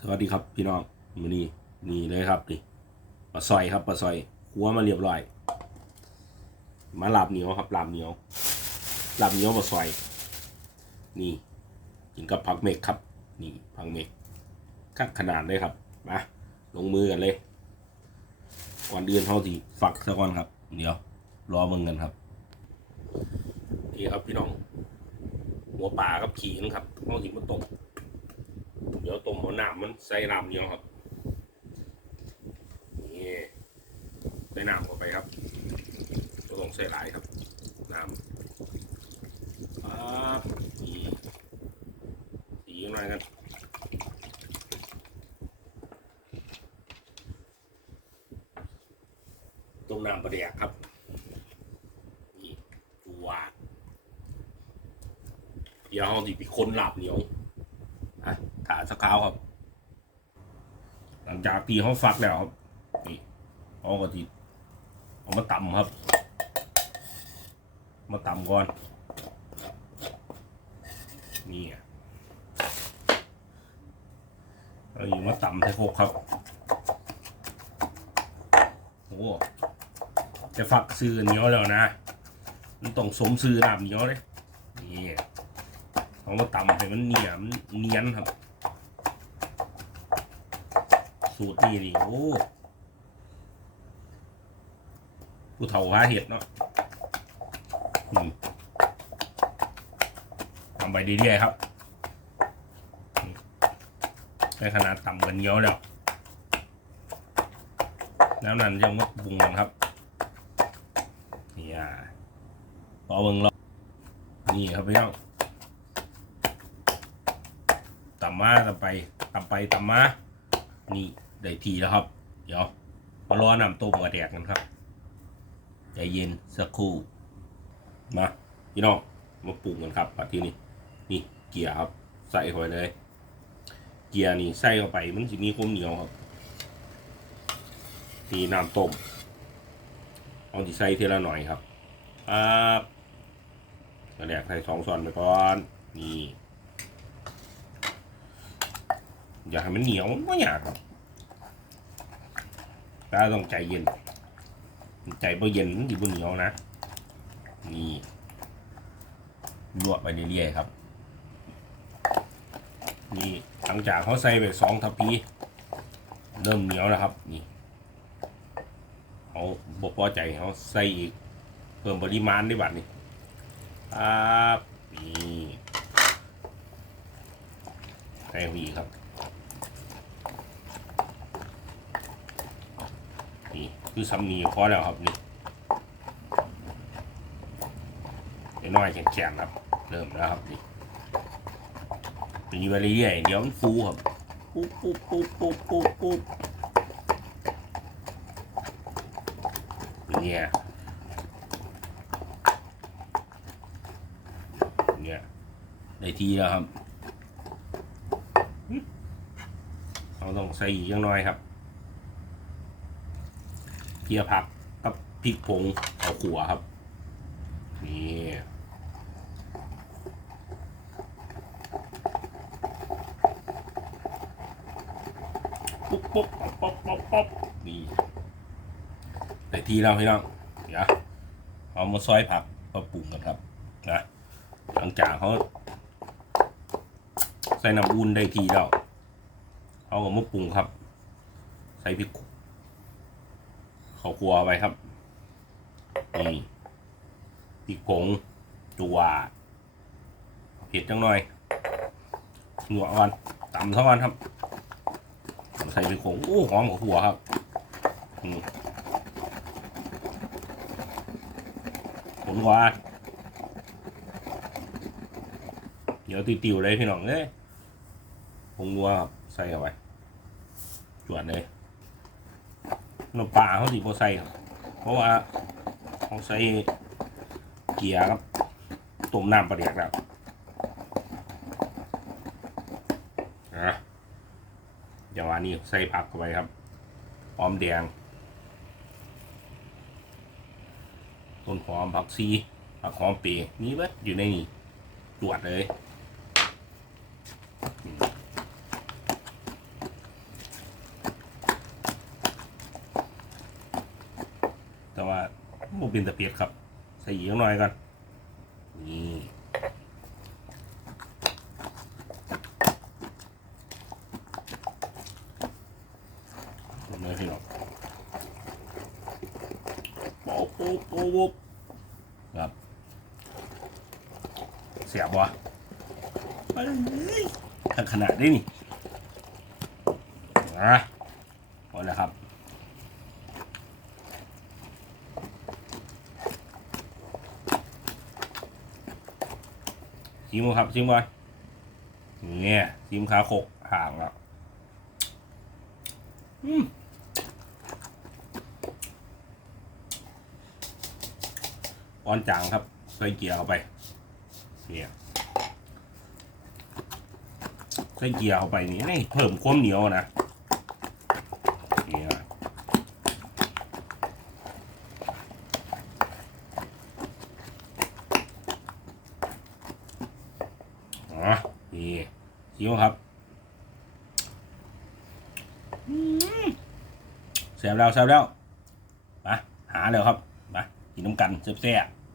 สวัสดีครับพี่น้องมือนี้นี่เลยครับนี่ปลาซอยครับปลาซอยหัวมาเรียบร้อย มาลาบเหนียวครับลาบเหนียวลาบเหนียวปลาซอย นี่กินกับผักเมกครับ นี่ผักเมกคักขนาดเลยครับมาลงมือกันเลยก่อนเดือนเท่าที่ฝักซะก่อนครับ เดี๋ยว รอมึงกันครับนี่ครับพี่น้อง หัวป่ากับขีนะครับเท่าที่มันตก เดี๋ยวต้มเอาน้ำมันใส่น้ำเหนียวครับนี่ใส่น้ำเข้าไปครับก็ต้องใส่หลายครับน้ำอ่านี่สียังไงกันต้มน้ำปลาแดกครับนี่จูวาดเดี๋ยวเราดิไปคนหลับเหนียวอะถา สกาวครับ หลังจากตีเขาฟักแล้วครับนี่เขาก็ทีเอามาตำครับ มาตำก่อน นี่อะเราอยู่มาตำใส่โคกครับโอ้จะฟักซื้อเหนียวแล้วนะ มันต้องสมซื้อน้ำเหนียวเลยนี่เอามาตำให้มันเหนียมเนียนครับ สูตรนี้นี่โอ้ผู้เฒ่าหาเห็ดเนาะทำไปเรื่อยๆครับในขนาดต่ำกันเยอะแล้วแล้วนั้นยังมาปรุงกันครับนี่อะรอเบิงรอนี่ครับพี่น้องต่ำมาต่ำไปต่ำไปต่ำมานี่ ได้ทีแล้วครับ เดี๋ยวมารอนำต้มกระแดกกันครับ ใจเย็นสักครู่ มาพี่น้องมาปรุงกันครับปัดที่นี่นี่เกียร์ครับ ใส่เข้าไปเลย เกียร์นี่ใส่เข้าไปมันจะมีความเหนียวครับนี่น้ำต้มเอาที่ใส่ทีละหน่อยครับครับกระแดกใส่สองส่วนไปก่อนนี่อย่าให้มันเหนียวมันก็ยากครับ ตาต้องใจเย็น ใจบ่เย็นมันจะบ่เหนียวนะ นี่ลวกไปเรื่อยๆครับ นี่หลังจากเขาใส่ไปสองทัพพี เริ่มเหนียวแล้วครับ นี่เขาบกพอใจเขาใส่อีก เพิ่มปริมาณได้บัดนี่ครับนี่ใส่อีครับ นี่ คือสำนีพอแล้วครับนี่เดี๋ยวน้อยแข็งๆครับ เริ่มแล้วครับนี่ตีไปเรื่อยๆเดี๋ยวมันฟูครับปุ๊บปุ๊บปุ๊บปุ๊บปุ๊บปุ๊บเนี่ยเนี่ยได้ทีแล้วครับเราต้องใส่อีกย่างน้อยครับ เกียผักกับพริกผงเอาขัวครับ นี่ปุ๊บปุ๊บป๊อปป๊อปป๊อปป๊อปนี่แต่ทีเราพี่น้องเดี๋ยวเอามาซอยผักมาปรุงกันครับนะหลังจากเขาใส่น้ำอุ่นได้ทีแล้วเอาก็มาปรุงครับ ใส่พริก ข้าวครัวไปครับนี่พริกผงจัวเผ็ดจังหน่อยหนัวก่อนตำเท่ากันครับใส่พริกผงโอ้หอมกับหัวครับอืมผงหวาเดี๋ยวติวๆเลยพี่น้องเอ้ยผงนัวครับใส่เข้าไปจวดเลย น้ำปลาเขาสิบ่ใส่ครับเพราะว่าเขาใส่เกียร์ครับต้มน้ำปลาเดียกแล้วนะเดี๋ยวอันนี้ใส่ผักเข้าไปครับหอมแดงต้นหอมผักซีผักหอมเปรย์นี่เบิดอยู่ในนี่ตรวจเลย เป็นตะเพียดครับ ใส่อีกหน่อยก่อนนี่เลยพี่น้องโป๊ะโป๊ะโป๊ะโป๊ะครับเสียบวะขนาดนี้นี่อะพอแล้วครับ ชิมครับจิมก่อนเนี่ยจิมขาโขกห่างแล้วอืมอ้อนจางครับใส่เกียร์เข้าไป เนี่ยใส่เกียร์เข้าไปนี่นี่เพิ่มความเหนียวนะเนี่ย อ๋อนี่ชิมครับอืมแซ่บแล้วแซ่บแล้วมาหาแล้วครับมากินน้ำกันแซ่บๆ